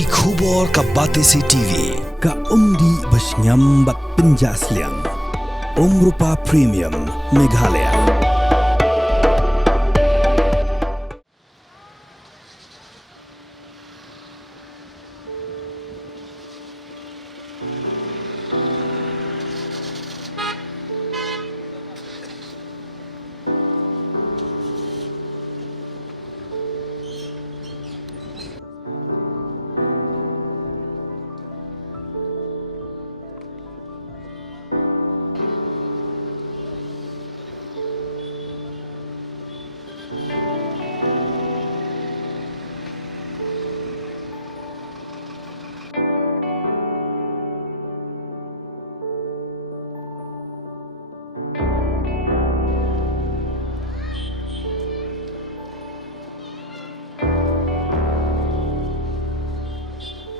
Ki khubor ka Batesi TV. Ka umdi basnyam bat penjaslian. Rupa Premium Meghalaya.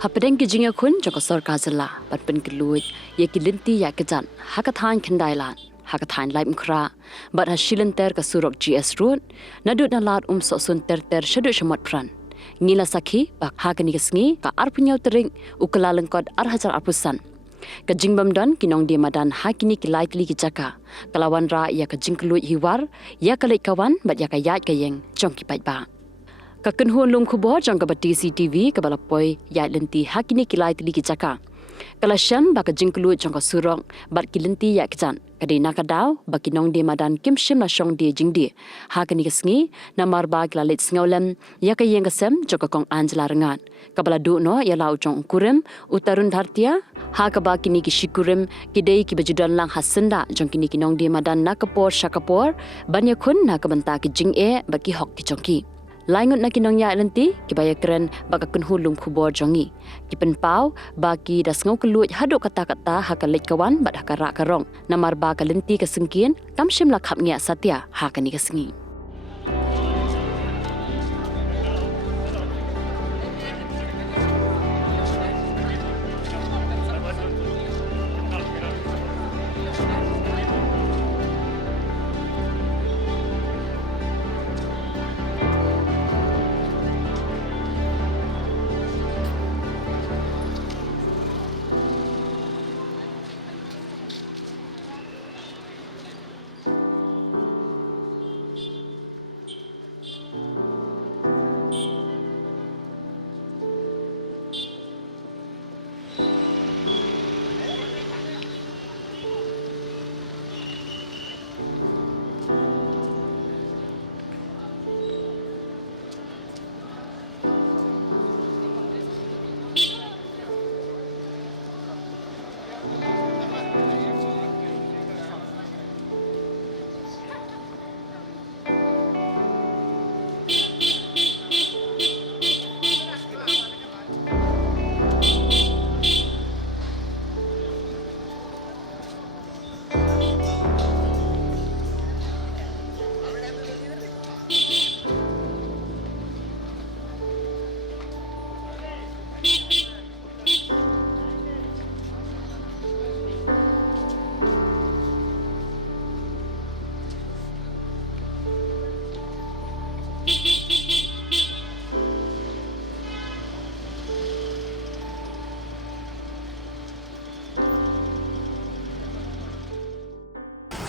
Hapadeng kijinga kun joko sarkar zala patpen Kylluid ye kilinti ya kejan hakathan Khyndai lan hakathan Laitumkhrah bat hasilanter ka surok GS road nadut nalat sosun ter shadu Motphran ngila sakhi bak hakani kesngi ka arpunyau tering ukala lengkot arhajar apusan kajing bamdan Nongdie Madan hakini kilaitli kijaka kalawan ra ya kajing Kylluid hiwar ya kalai kawan bat ya kayat kayeng jongki ba Kakenhun lum kubo jang kabati CTV kabalapoi ya lenti hakini kilai tili kijaka. Kalasyan baka Kylluid jang kasurong bat kilenti ya kijan. Kadina kadaw baki Nongdie Madan kimshim na shong die jingdi. Hakini kesngi namar ba kilalit sngaulam ya kayeng kasem jang kong Angela rengan. Kabala du no ya lau jong kurim utarun dhartia hakaba kini kishikurim kidei kibajudan lang hasenda jang kini Nongdie Madan nakapor shakapor banya kun nakabanta kijing baki hok kijongki. Laingut na kinongya lenti kibaya keren baka kunhulum kubor jongi kipen pau baki dasngau Kylluid haduk kata-kata hakalit kawan bat hakara karong namar ba kalenti kasengkian kamshim lakhap ngia satya hakani kasengi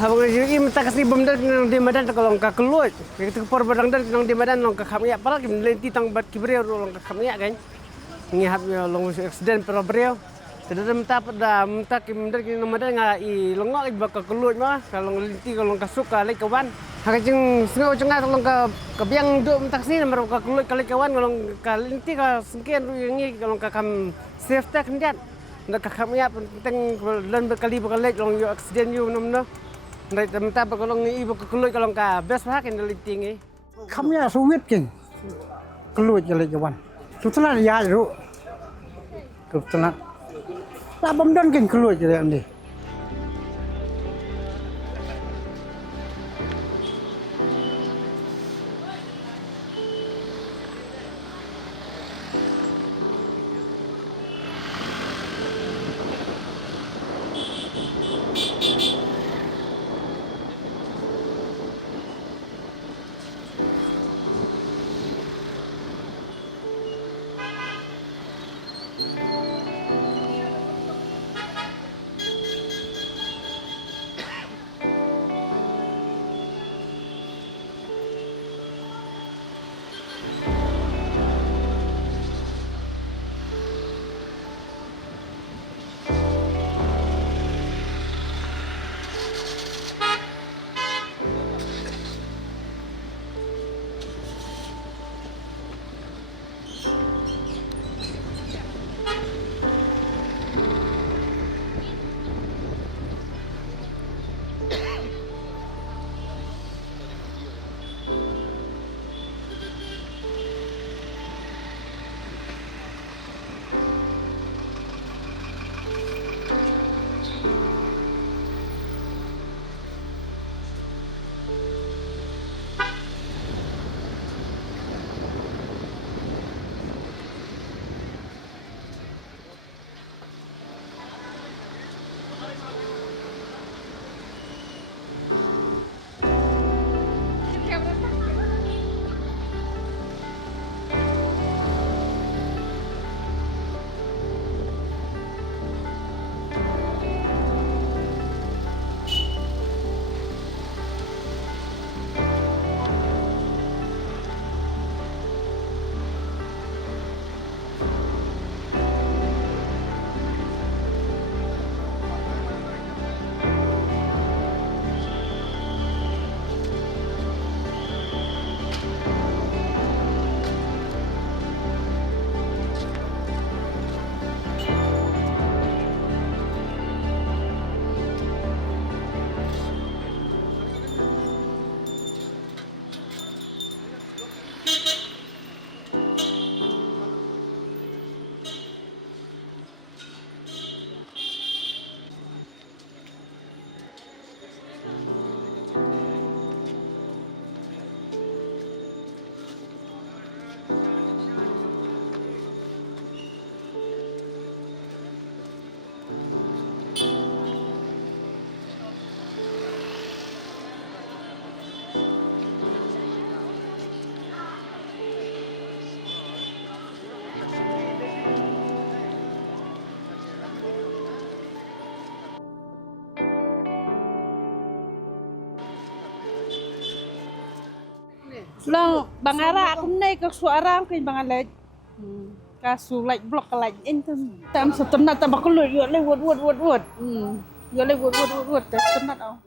Habang jadi minta kasih benda Nongdie Madan kalau ka Kylluid, kita por badang dan Nongdie Madan long ka khamya para kim lenti tang bat kibreu long ka khamya kan. Ngi hab long accident per breu. Tidak minta pada minta kim dari Nongdie Madan ngai longok i bak ka Kylluid mah kalau lenti kalau ka suka lek kawan. Hakajeng sengau cengat long ka biang duk minta kasih nomor ka Kylluid kali kawan kalau ka lenti ka sengkian ngi kalau ka kam safety kendian. Ndak ka khamya penting lan berkali long yo accident yo nomno. Ndak minta kalau ibu ke Kylluid kalau ka best hak in liting Khamnya suwit king. Kylluid kali kawan. Tutana ya ru. Tutana. La bamdan king Kylluid kali ande. Lo bangara kunai ke suara ke bangalaj. Kasu like block like inten. Tam setenat tam bakul yo le wot. Yo le wot setenat au.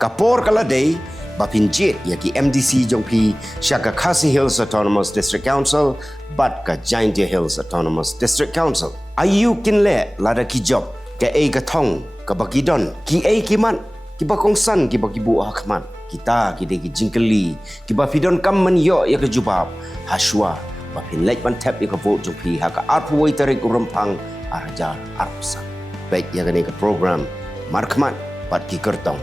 Kapor kala day, bapinjit yaki MDC jongpi Shaka Khasi Hills Autonomous District Council, bat ka Jaintia Hills Autonomous District Council. Ayu kinle lada ki job, ka ay katong, ka bakidon, ki ay kiman, ki bakongsan, ki bakibu hakman. Kita kide ki jingkeli, ki bapidon kamman yo ya ka jubab, haswa, bapin lek man tap ya ka vote jongpi haka arpuway tarik urampang arajar arpsan. Baik ya ka program, markman, pat ki kertong.